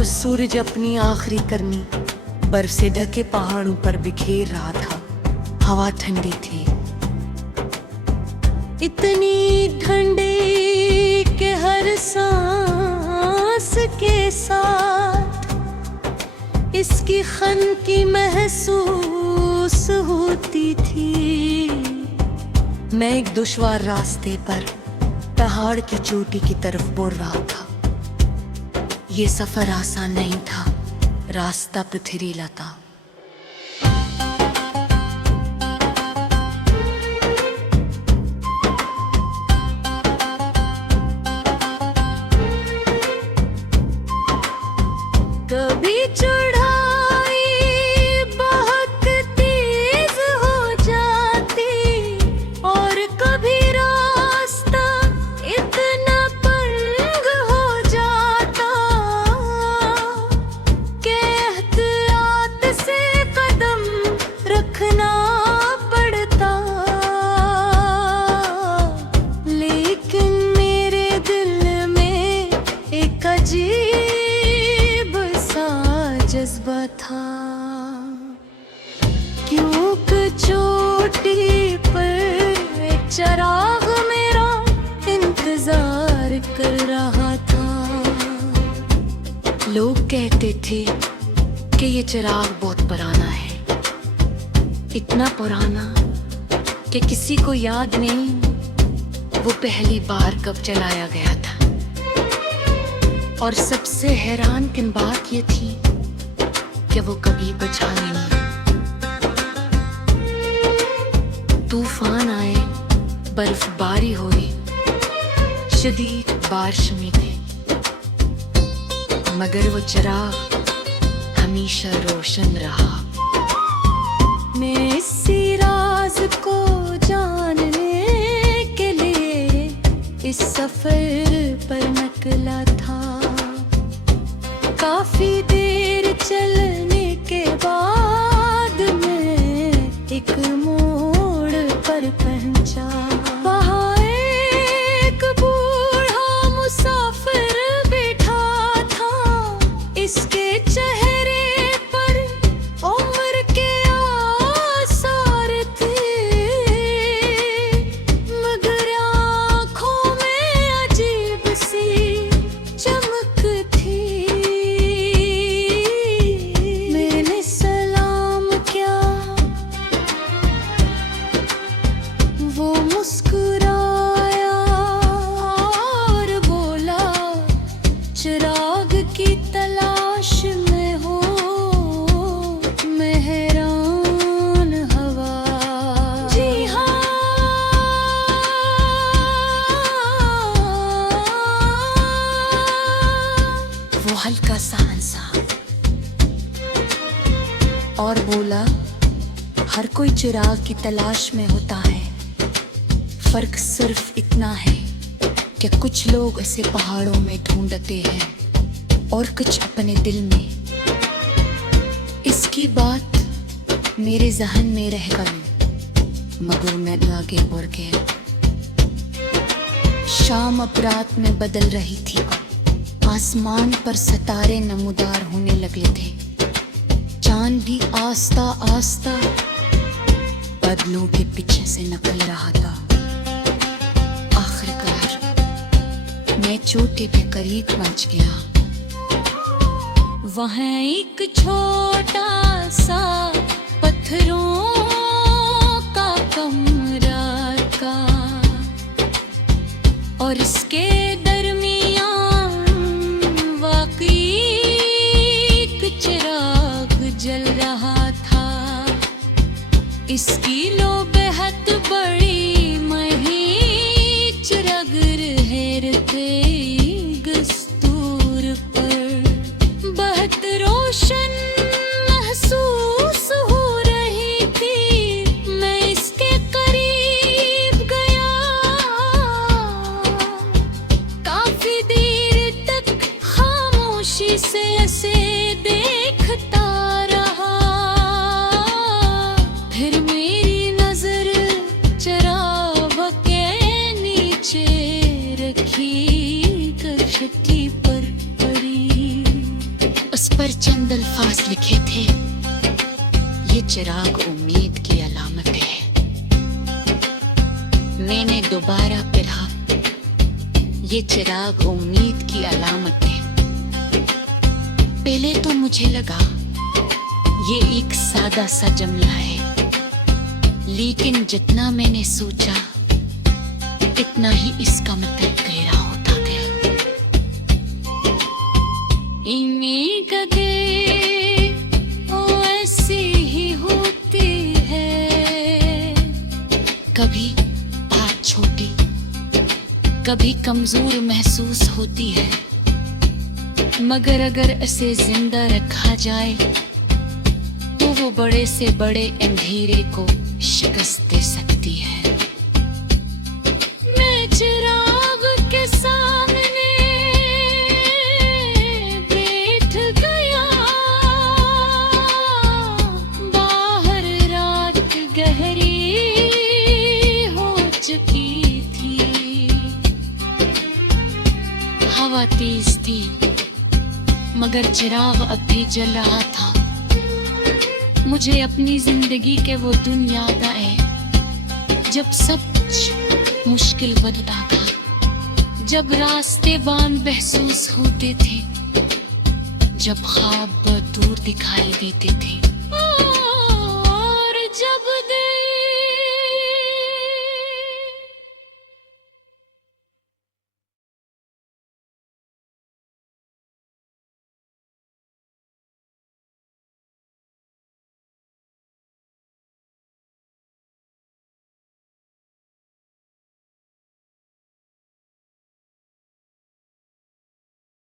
और सूरज अपनी आखिरी करनी बर्फ से ढके पहाड़ों पर बिखेर रहा था। हवा ठंडी थी, इतनी ठंडी कि हर सांस के साथ इसकी खनकी महसूस होती थी। मैं एक दुश्वार रास्ते पर पहाड़ की चोटी की तरफ बढ़ रहा था। ये सफर आसान नहीं था, रास्ता पथरीला था। कभी चढ़ाई बहुत तेज हो जाती और कभी रास्ता इतना तंग हो जाता कि एहतियात से कदम रखना पड़ता। लेकिन मेरे दिल में एक अजीब जज्बा था, क्योंकि चोटी पर एक चिराग मेरा इंतजार कर रहा था। लोग कहते थे कि ये चिराग बहुत पुराना है, इतना पुराना कि किसी को याद नहीं वो पहली बार कब जलाया गया था। और सबसे हैरान किन बात ये थी कि वो कभी बुझा नहीं। तूफान आए, बर्फबारी हुई, शदीद बारिश हुई थी, मगर वो चिराग हमेशा रोशन रहा। मैं इसी राज को जानने के लिए इस सफर पर निकला था। काफी देर चलने के बाद मैं एक मोड़ पर पहुंचा। वहाँ एक बूढ़ा मुसाफिर बैठा था, इसके चेहरे पर उम्र के आसार थे, मगर आँखों में अजीब सी चमक थी। वो मुस्कुराया और बोला, चिराग की तलाश में हो मैं हैरान हवा। जी हाँ, वो हल्का सा हंसा और बोला, हर कोई चिराग की तलाश में होता है, फर्क सिर्फ इतना है कि कुछ लोग इसे पहाड़ों में ढूंढते हैं और कुछ अपने दिल में। इसकी बात मेरे जहन में रह गई, मगर मैं आगे बढ़ गया। शाम अब रात में बदल रही थी, आसमान पर सितारे नमूदार होने लगे थे। चांद भी आस्ता आस्ता बादलों के पीछे से निकल रहा था। मैं चोटी पे करीब पहुंच गया। वहाँ एक छोटा सा पत्थरों का कमरा था और इसके दरमियान वाकई एक चिराग जल रहा था। इसकी लो बेहद बड़ी मही चिराग रहते गस्तूर पर बहुत रोशन महसूस हो रही थी। मैं इसके करीब गया, काफी देर तक खामोशी से ऐसे देखता रहा। फिर मेरी नजर चिराग के नीचे रखी कक्षती पर पड़ी। चिराग उम्मीद की अलामत है। मैंने दोबारा पढ़ा, ये चिराग उम्मीद की अलामत है। पहले तो मुझे लगा ये एक सादा सा जुमला है, लेकिन जितना मैंने सोचा इतना ही इसका मतलब गहरा होता गया। इन्हीं कदर ओ ऐसी ही होती है, कभी बात छोटी कभी कमजोर महसूस होती है, मगर अगर इसे जिंदा रखा जाए तो वो बड़े से बड़े अंधेरे को शिकस्त दे सकती है। मैं चिराग के सामने बैठ गया, बाहर रात गहरी हो चुकी थी, हवा तेज थी मगर चिराग अब भी जल रहा था। मुझे अपनी जिंदगी के वो दिन याद आए जब सब कुछ मुश्किल बनता था, जब रास्ते बांध महसूस होते थे, जब ख्वाब दूर दिखाई देते थे।